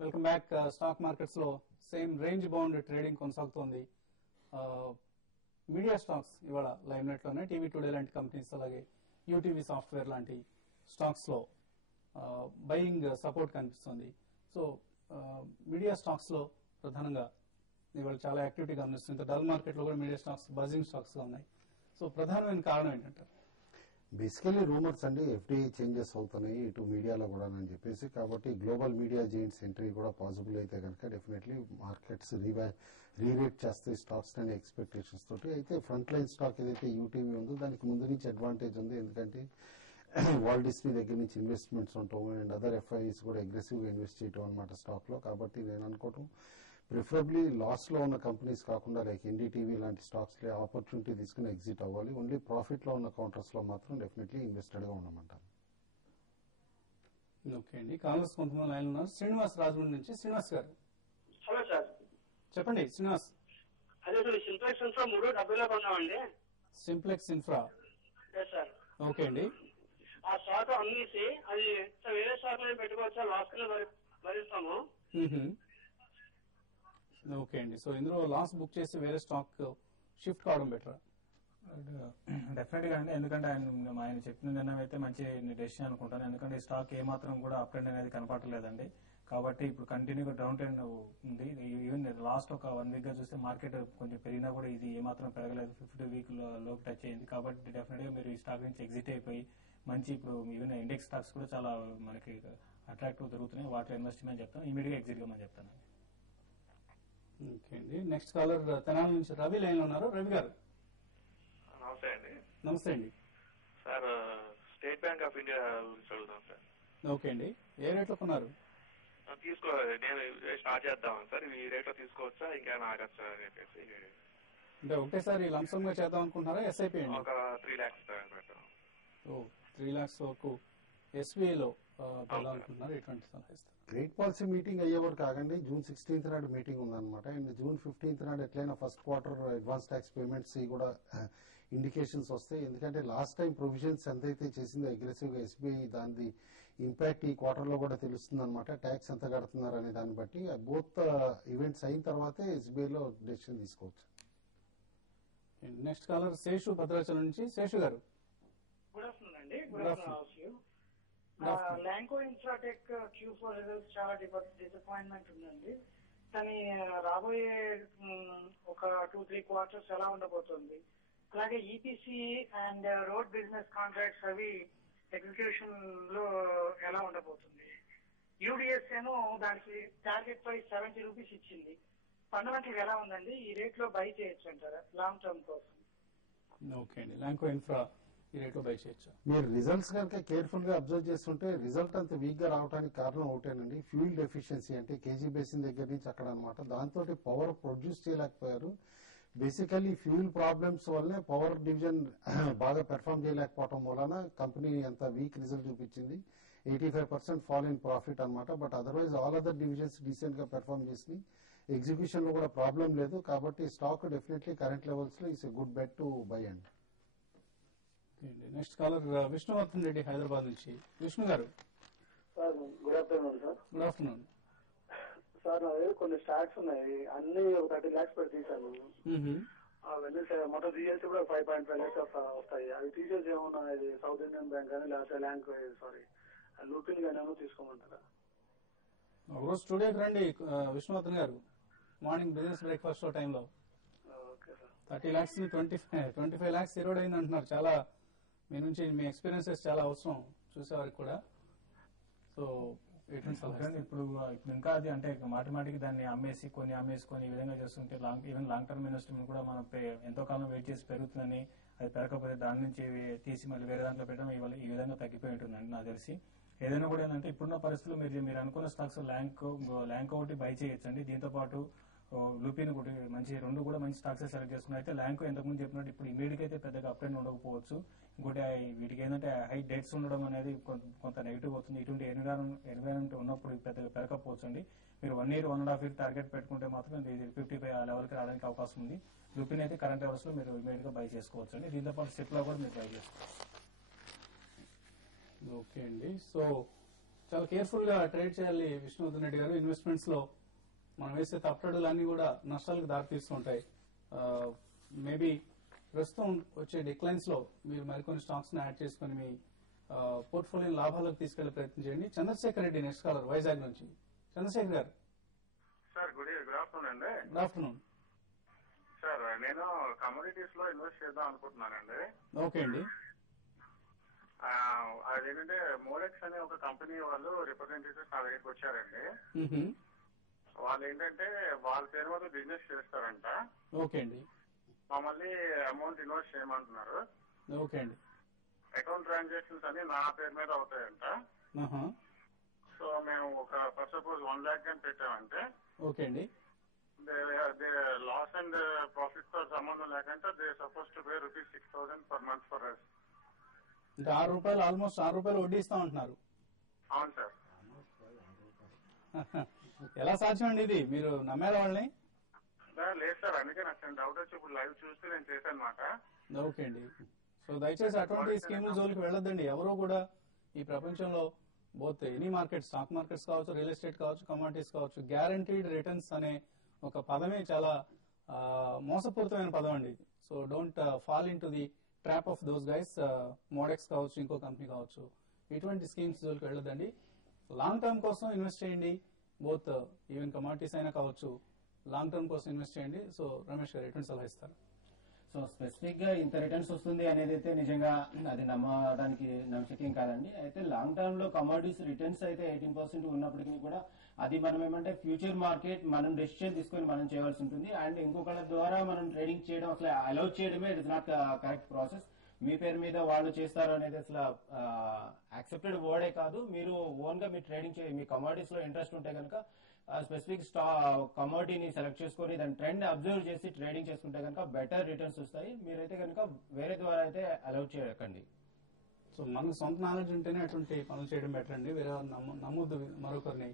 Welcome back. Stock markets లో same range bound trading కొనసాగుతోంది. Media stocks ఇవాళ lime net లోనే టీవీ టుడే లాంటి కంపెనీస్, అలాగే యూటీవీ సాఫ్ట్వేర్ లాంటి స్టాక్స్ లో బయింగ్ సపోర్ట్ కనిపిస్తుంది. సో మీడియా స్టాక్స్ లో ప్రధానంగా ఇవాళ చాలా యాక్టివిటీ గమనిస్తుంది. డల్ మార్కెట్ లో కూడా మీడియా స్టాక్స్ బజింగ్ స్టాక్స్ గా ఉన్నాయి. సో ప్రధానమైన కారణం ఏంటంటారు? బేసికలీ రూమర్స్ అండి, ఎఫ్డీఐ చేంజెస్ అవుతున్నాయి ఇటు మీడియాలో కూడా అని చెప్పేసి. కాబట్టి గ్లోబల్ మీడియా జెయింట్స్ ఎంట్రీ కూడా పాసిబుల్ అయితే కనుక డెఫినెట్లీ మార్కెట్స్ రీరేట్ చేస్తాయి స్టాక్స్ అనే ఎక్స్పెక్టేషన్స్ తోటి. అయితే ఫ్రంట్ లైన్ స్టాక్ ఏదైతే యూటీవీ ఉందో దానికి ముందు నుంచి అడ్వాంటేజ్ ఉంది. ఎందుకంటే వాల్ట్ డిస్నీ దగ్గర నుంచి ఇన్వెస్ట్మెంట్స్ ఉంటాం అండ్ అదర్ ఎఫ్ఐస్ కూడా అగ్రెసివ్ గా ఇన్వెస్ట్ చేయడం అనమాట స్టాక్ లో. కాబట్టి నేను అనుకోవటం ప్రిఫరబ్లీ లాస్ లో ఉన్న కంపెనీస్ కాకుండా లైక్ ఎన్డీటీవీ లాంటి స్టాక్స్ లో ఆపర్చునిటీ తీసుకుని ఎగ్జిట్ అవ్వాలి. ఓన్లీ ప్రాఫిట్ లో ఉన్న కౌంటర్స్ లో మాత్రం డెఫినెట్లీ ఇన్వెస్టెడ్ గా ఉండమంటారు. ఓకే అండి. కాంగ్రెస్ కొంతమంది లైన్ ఉన్నారు. శ్రీనివాస్ రాజమండ్రి నుంచి. శ్రీనివాస్ గారు హలో సార్, చెప్పండి. శ్రీనివాస్, అదే సింప్లెక్స్ ఇన్ఫ్రా 3.70లో కొన్నామండి. సింప్లెక్స్ ఇన్ఫ్రా, సార్ ఓకే అండి. ఆ స్టాక్ అమ్మేసి అది వేరే స్టాక్ లో పెట్టుకోవచ్చా? లాస్ కింద భరిస్తాము. ఓకే అండి. సో ఇందులో లాస్ బుక్ చేసి వేరే స్టాక్ షిఫ్ట్ కావడం బెటర్. డెఫినెట్ గా అండి, ఎందుకంటే ఆయన చెప్పిన నిర్ణయం అయితే మంచి డెసిషన్ అనుకుంటాను. ఎందుకంటే ఈ స్టాక్ ఏమాత్రం కూడా అప్ ట్రెండ్ అనేది కనపడలేదండి. కాబట్టి ఇప్పుడు కంటిన్యూగా డౌన్ ట్రెండ్ ఉంది. ఈవెన్ లాస్ట్ ఒక 1 వీక్ గా చూస్తే మార్కెట్ కొంచెం పెరిగినా కూడా ఇది ఏమాత్రం పెరగలేదు. 50 వీక్ లోకి టచ్ అయింది. కాబట్టి డెఫినెట్ గా మీరు ఈ స్టాక్ నుంచి ఎగ్జిట్ అయిపోయి మంచి ఇప్పుడు ఈవెన్ ఇండెక్స్ స్టాక్స్ కూడా చాలా మనకి అట్రాక్టివ్ దొరుకుతున్నాయి. వాటిలో ఇన్వెస్ట్ చేయమని చెప్తాను. ఇమీడియట్ గా ఎగ్జిట్ కమని చెప్తాను. ఓకే అండి. నెక్స్ట్ కాలర్ తెనాలి నుంచి రవి లైన్ లో ఉన్నారు. రవి గారు నమస్తే అండి. నమస్తే అండి. Sir, state bank of India గురించి అడుగుతాను సార్. ఓకే అండి. ఏ రేట్ లో కొన్నారు? నేను స్టార్ట్ చేద్దామని సార్. ఈ రేట్ లో తీసుకోవచ్చా, ఇంకా ఆగచ్చా అని చెప్పేసి. అంటే ఒకటేసారి లంసమ్ గా చేద్దాం అనుకుంటున్నారా? ఎస్ఐపి అండి? ఒక 3 lakhs పెట్టాం. 3 lakhs వరకు ఎస్బీఐలో పెడదామనుకుంటున్నారు. ఎటువంటి సలహా ఇస్తారు? గ్రేట్ పాలసీ మీటింగ్ అయ్యేవారు కాకండి. జూన్ 16th నాడు మీటింగ్ ఉందన్నమాట. అండ్ జూన్ 15th నాడు ఎట్లయినా first quarter advance tax payments కూడా ఇండికేషన్స్ వస్తాయి. ఎందుకంటే లాస్ట్ టైం ప్రొవిజన్స్ ఎంతైతే చేసిందో అగ్రెసివ్ గా ఎస్బీఐ, దాని ఇంపాక్ట్ ఈ క్వార్టర్ లో కూడా తెలుస్తుంది అనమాట. ట్యాక్స్ ఎంత కడుతున్నారు అనే దాన్ని బట్టి బోత్ ఈవెంట్స్ అయిన తర్వాతే ఎస్బీఐలో డెసిషన్ తీసుకోవచ్చు. నెక్స్ట్ కాలర్ శేషు భద్రాచలం నుంచి. శేషు గారు గుడ్ ఆఫ్టర్నూన్ అండి. Good afternoon. Lanco Infratech Q4 results చాలా డిసప్పాయింట్మెంట్ ఉందండి. కానీ రాబోయే ఒక 2-3 క్వార్టర్స్ ఎలా ఉండబోతుంది? అలాగే EPC and road business contracts అవి ఎగ్జిక్యూషన్ లో ఎలా ఉండబోతుంది? యూడిఎస్ ఏమో దానికి టార్గెట్ ప్రైస్ 70 రూపీస్ ఇచ్చింది. ఫండమెంటల్ ఎలా ఉందండి? ఈ రేట్ లో బై చేయొచ్చు అంటారా లాంగ్ టర్మ్ కోసం? ఓకే అండి. ల్యాంకో ఇన్ఫ్రా ఈ రేట్ లో బై చేయొచ్చు. మీరు రిజల్ట్స్ కనుక కేర్ఫుల్ గా అబ్జర్వ్ చేస్తుంటే రిజల్ట్ అంత వీక్ గా రావడానికి కారణం ఒకటేనండి, ఫ్యూల్ డెఫిషియన్సీ. అంటే కేజీ బేసిన్ దగ్గర నుంచి అక్కడ అనమాట. దాంతో పవర్ ప్రొడ్యూస్ చేయలేకపోయారు. బేసికల్లీ ఫ్యూల్ ప్రాబ్లమ్స్ వల్లే పవర్ డివిజన్ బాగా పెర్ఫార్మ్ చేయలేకపోవడం వలన కంపెనీ అంత వీక్ రిజల్ట్ చూపించింది. 85% ఫాల్ ఇన్ ప్రాఫిట్ అనమాట. But otherwise all other divisions decent గా పెర్ఫార్మ్ చేసి ఎగ్జిక్యూషన్ లో కూడా ప్రాబ్లం లేదు. కాబట్టి స్టాక్ డెఫినెట్లీ కరెంట్ లెవెల్స్ లో it's a good bet to buy and. Next caller Vishnuvardhan Reddy Hyderabad నుంచి. విష్ణు గారు sir, good afternoon sir. Good afternoon sir, నా దగ్గర కొన్ని స్టాక్స్ ఉన్నాయి. అన్ని ఒక 30 lakhs పెట్టి తీసాను. అవన్నీ మొత్తం తీసేసి కూడా 5.5 lakhs వస్తాయి. అవి తీసేసి ఏమన్నా ఇది సౌత్ ఇండియన్ బ్యాంక్ కానీ లేకపోతే లూపిన్ కానీ ఏమో తీసుకోమంటారా? ఒకరోజు స్టూడియోకి రండి విష్ణువర్ధన్ గారు, మార్నింగ్ బిజినెస్ బ్రేక్ఫాస్ట్ టైంలో. Okay sir. 30 lakhs ని 25 lakhs ఎరోడ్ అయింది అంటున్నారు. చాలా మీ నుంచి మీ ఎక్స్పీరియన్సెస్ చాలా అవసరం చూసేవారికి కూడా. సో ఇప్పుడు ఇంకా అది అంటే మాటిమాటికి దాన్ని అమ్మేసుకొని ఈ విధంగా చేస్తుంటే ఈవెన్ లాంగ్ టర్మ్ ఇన్వెస్ట్మెంట్ కూడా మనం ఎంతో కాలం వెయిట్ చేసి పెరుగుతుందని, అది పెరగకపోతే దాని నుంచి తీసి మళ్ళీ వేరే దాంట్లో పెట్టడం ఈ విధంగా తగ్గిపోయి ఉంటుందండి నాకు తెలిసి. ఏదైనా కూడా ఏంటంటే ఇప్పుడున్న పరిస్థితుల్లో మీరు అనుకున్న స్టాక్స్ ల్యాంక్ ఒకటి బై చేయొచ్చండి. దీంతో పాటు లూపిన్ ఒకటి మంచి, రెండు కూడా మంచి స్టాక్స్ సెలెక్ట్ చేసుకున్నారు. అయితే ల్యాంకో ఎంతకుముందు చెప్పినట్టు ఇప్పుడు ఇమీడియట్ అయితే పెద్దగా అప్ ట్రెండ్ ఉండకపోవచ్చు. ఇంకోటి వీటికి ఏంటంటే హై డెట్స్ ఉండడం అనేది కొంత నెగిటివ్ అవుతుంది. ఇటువంటి ఎన్విరాన్మెంట్ ఉన్నప్పుడు పెద్దగా పెరగకపోవచ్చు అండి. మీరు 1 year 1.5 year టార్గెట్ పెట్టుకుంటే మాత్రం ఇది 55 లెవెల్ కి రావడానికి అవకాశం ఉంది. లూపిన్ అయితే కరెంట్ లెవెల్స్ లో మీరు ఇమీడియట్ గా బై చేసుకోవచ్చు అండి. దీంతో పాటు సిప్ లో కూడా మీరు బై చేసుకోవచ్చు. ఓకే అండి. సో చాలా కేర్ఫుల్ గా ట్రేడ్ చేయాలి విష్ణువర్ధన్ రెడ్డి గారు. ఇన్వెస్ట్మెంట్స్ లో మనం వేసే తప్పటడులన్నీ కూడా నష్టాలకు దారితీస్తుంటాయి. మేబీ ప్రస్తుతం వచ్చే డిక్లైన్స్ లో మీరు మరికొన్ని స్టాక్స్ ని యాడ్ చేసుకుని మీ పోర్ట్ఫోలియో లాభాలకు తీసుకెళ్లే ప్రయత్నం చేయండి. చంద్రశేఖర్ రెడ్డి నెక్స్ట్ కాలర్ వైజాగ్ నుంచి. చంద్రశేఖర్ గారు. సార్ గుడ్ ఆఫ్టర్నూన్ అండి. Good afternoon sir. నేను కమోడిటీస్ లో ఇన్వెస్ట్ చేద్దాం అనుకుంటున్నానండి. ఓకే అండి. అదేంటంటే మోడెక్స్ అనే ఒక కంపెనీ వాళ్ళు రిప్రజెంటేటివ్స్ నా దగ్గరికి వచ్చారండి. వాళ్ళు ఏంటంటే వాళ్ళ పేరు మీద బిజినెస్ చేస్తారంట. ఓకే అండి. మమ్మల్ని అమౌంట్ ఇన్వెస్ట్ చేయమంటున్నారు. ఓకే అండి. అకౌంట్ ట్రాన్సాక్షన్స్ అన్ని నా పేరు మీద అవుతాయంట. సో మేము ఒక ఫర్ సపోజ్ 1 lakh అని పెట్టామంటే ఓకే అండి. లాస్ అండ్ ప్రాఫిట్ తో సంబంధం లేకంటే they suppose to pay ₹6,000 per month for us. అంటే ₹6 ఆల్మోస్ట్ ₹6 వడ్డీ ఇస్తా ఉంటున్నారు. అవును సార్. ఎలా సాధ్యం అండి ఇది? మీరు నమ్మారా వాళ్ళని? లేదు సార్, అందుకే నాకు డౌట్ వచ్చి ఇప్పుడు లైవ్ చూస్తే నేను చేశాను అనమాట. ఓకే అండి. సో దయచేసి అటువంటి స్కీముల జోలికి వెళ్ళొద్దండి. ఎవరో కూడా ఈ ప్రపంచంలో both any market, stock markets కావచ్చు, రియల్ ఎస్టేట్ కావచ్చు, కమాడిటీస్ కావచ్చు, గ్యారంటీడ్ రిటర్న్స్ అనే ఒక పదమే చాలా మోసపూరితమైన పదం అండి. So don't fall in to the trap of those guys. Mod x కావచ్చు, ఇంకో కంపెనీ కావచ్చు, ఇటువంటి స్కీమ్స్ జోలికి వెళ్ళొద్దండి. లాంగ్ టర్మ్ కోసం ఇన్వెస్ట్ చేయండి. బోత్ ఈవెన్ కమాడిటీస్ అయినా కావచ్చు, లాంగ్ టర్మ్ కోసం ఇన్వెస్ట్ చేయండి. సో రమేష్ గారు ఎటువంటి సలహా ఇస్తారు? సో స్పెసిఫిక్ గా ఇంత రిటర్న్స్ వస్తుంది అనేది అయితే నిజంగా అది నమ్మడానికి నమ్మశక్యం కాదండి. అయితే లాంగ్ టర్మ్ లో కమోడిటీస్ రిటర్న్స్ అయితే 18% ఉన్నప్పటికీ కూడా అది మనం ఏమంటే ఫ్యూచర్ మార్కెట్ మనం డెసిషన్ తీసుకొని మనం చేయవలసి ఉంటుంది. అండ్ ఇంకొకళ్ళ ద్వారా మనం ట్రేడింగ్ చేయడం అసలు అలౌ చేయడమే it is not correct process. మీ పేరు మీద వాళ్ళు చేస్తారు అనేది అసలు యాక్సెప్టెడ్ వర్డే కాదు. మీరు ఓన్ గా మీరు ట్రేడింగ్ మీ కమోడిటీస్ లో ఇంట్రెస్ట్ ఉంటే కనుక స్పెసిఫిక్ కమోడిటీని సెలెక్ట్ చేసుకుని దాని ట్రెండ్ అబ్జర్వ్ చేసి ట్రేడింగ్ చేసుకుంటే కనుక బెటర్ రిటర్న్స్ వస్తాయి. మీరైతే కనుక వేరే ద్వారా అయితే అలౌ చేయకండి. సో మనకు సొంత నాలెడ్జ్ ఉంటేనే అటువంటి పనులు చేయడం బెటర్ అండి. వేరే నమ్మొద్దు మరొకరిని.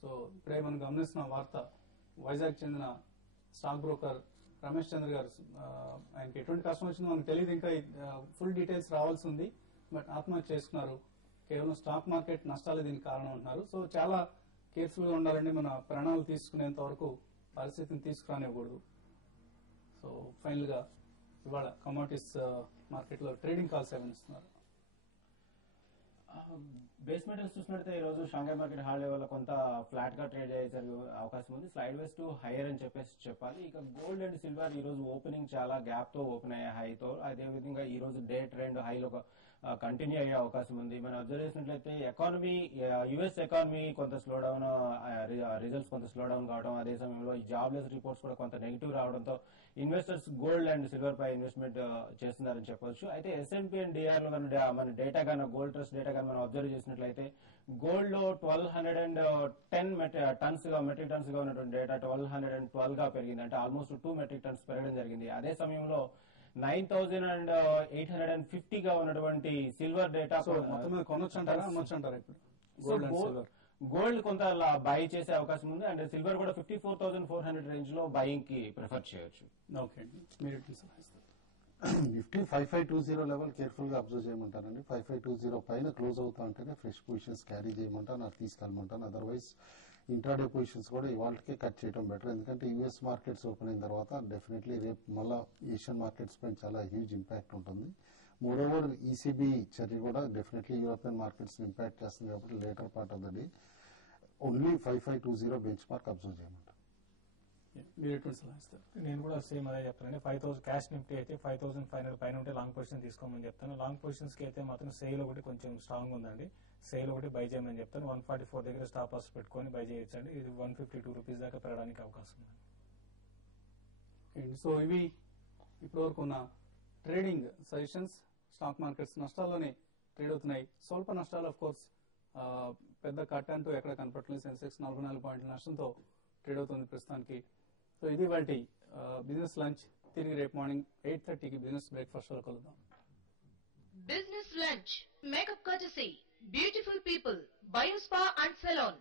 సో ఇప్పుడే మనం గమనిస్తున్న వార్త, వైజాగ్ చెందిన స్టాక్ బ్రోకర్ రమేష్ చంద్ర గారు, ఆయనకి ఎటువంటి కష్టం వచ్చిందో మనకు తెలియదు. ఇంకా ఫుల్ డీటెయిల్స్ రావాల్సి ఉంది. బట్ ఆత్మహత్య చేసుకున్నారు. కేవలం స్టాక్ మార్కెట్ నష్టాలే దీనికి కారణం అంటున్నారు. సో చాలా కేర్ఫుల్ గా ఉండాలండి. మన ప్రాణాలు తీసుకునేంత వరకు పరిస్థితిని తీసుకురానివ్వకూడదు. సో ఫైనల్ గా ఇవాళ కమోడిటీస్ మార్కెట్ లో ట్రేడింగ్ కాల్స్ ఏమైనా ఇస్తున్నారు? బేస్ మెటల్స్ చూసినట్లయితే ఈ రోజు షాంఘై మార్కెట్ హాల్ లెవెల్ కొంత ఫ్లాట్ గా ట్రేడ్ అయ్యే అవకాశం ఉంది. స్లైడ్ వేస్ టు హైయర్ అని చెప్పాలి. ఇక గోల్డ్ అండ్ సిల్వర్ ఈ రోజు ఓపెనింగ్ చాలా గ్యాప్ తో ఓపెన్ అయ్యే హైతో, అదేవిధంగా ఈ రోజు డే ట్రెండ్ హైలో కంటిన్యూ అయ్యే అవకాశం ఉంది. మనం అబ్జర్వ్ చేసినట్లయితే ఎకానమీ, యుఎస్ ఎకానమీ కొంత స్లో డౌన్, రిజల్ట్స్ కొంత స్లో డౌన్ కావడం, అదే సమయంలో ఈ జాబ్లెస్ రిపోర్ట్స్ కూడా కొంత నెగిటివ్ రావడంతో ఇన్వెస్టర్స్ గోల్డ్ అండ్ సిల్వర్ పై ఇన్వెస్ట్మెంట్ చేస్తున్నారని చెప్పొచ్చు. అయితే S&P అండ్ DR లో మన డేటా గాన గోల్డ్ ట్రస్ట్ డేటా గాని మనం అబ్జర్వ్ చేసినట్లయితే గోల్డ్ లో 1210 టన్స్ గా మెట్రిక్ టన్స్ గా ఉన్నటువంటి డేటా 1212 గా పెరిగింది. అంటే ఆల్మోస్ట్ 2 మెట్రిక్ టన్స్ పెరగడం జరిగింది. అదే సమయంలో 9850 గా ఉన్నటువంటి సిల్వర్ డేటా గోల్డ్ కొంత బై చేసే అవకాశం ఉంది. అండ్ సిల్వర్ కూడా 54,400 రేంజ్ లో బయింగ్ కి ప్రిఫర్ చేయొచ్చు. నిఫ్టీ 5520 లెవెల్ కేర్ఫుల్ గా అబ్జర్వ్ చేయమంటానండి. 5520 పైన క్లోజ్ అవుతా ఉంటేనే ఫ్రెష్ పొజిషన్స్ క్యారీ చేయమంటాను, అది తీసుకెళ్ళమంటాను. అదర్వైజ్ ఇంట్రాడే పొజిషన్స్ కూడా ఇవాళకే కట్ చేయడం బెటర్. ఎందుకంటే యూఎస్ మార్కెట్స్ ఓపెన్ అయిన తర్వాత డెఫినెట్లీ రేపు మళ్ళా ఏషియన్ మార్కెట్స్ పైన చాలా హ్యూజ్ ఇంపాక్ట్ ఉంటుంది. మోరోవర్ ఈసీబీ చర్య కూడా డెఫినెట్లీ యూరోపియన్ మార్కెట్స్ ఇంపాక్ట్ చేస్తుంది. కాబట్టి later part of the day only 5520 bench mark observe చేయమంటారు. నేను కూడా సేమ్ అదే చెప్తానండి. 5000 క్యాష్ నిఫ్టీ అయితే 5500 పైన ఉంటే లాంగ్ పొజిషన్ తీసుకోమని చెప్తాను. లాంగ్ పొజిషన్స్ కి అయితే మాత్రం సేల్ ఒకటి కొంచెం స్ట్రాంగ్ ఉందండి. సేల్ ఒకటి బై చేయమని చెప్తాను. 144 దగ్గర స్టాప్ లాస్ పెట్టుకొని బై చేయొచ్చండి. ఇది 152 రూపీస్ దాకా పెరగడానికి అవకాశం ఉంది. సో ఇవి ఇప్పటివరకు ఉన్న ట్రేడింగ్ సజెషన్స్. స్టాక్ మార్కెట్స్ నష్టాల్లోనే ట్రేడ్ అవుతున్నాయి. స్వల్ప నష్టాలు ఆఫ్ కోర్స్ పెద్ద కట్ అంటూ ఎక్కడ కనపడలేదు. సెన్సెక్స్ 44 పాయింట్ల నష్టంతో ట్రేడ్ అవుతుంది ప్రస్తుతానికి. సో ఇది వాటి బిజినెస్ లంచ్. తిరిగి రేపు మార్నింగ్ 8:30కి బిజినెస్ బ్రేక్ఫాస్ట్ లో కలుద్దాం. Business lunch. Makeup courtesy. Beautiful people. Biospa and Salon.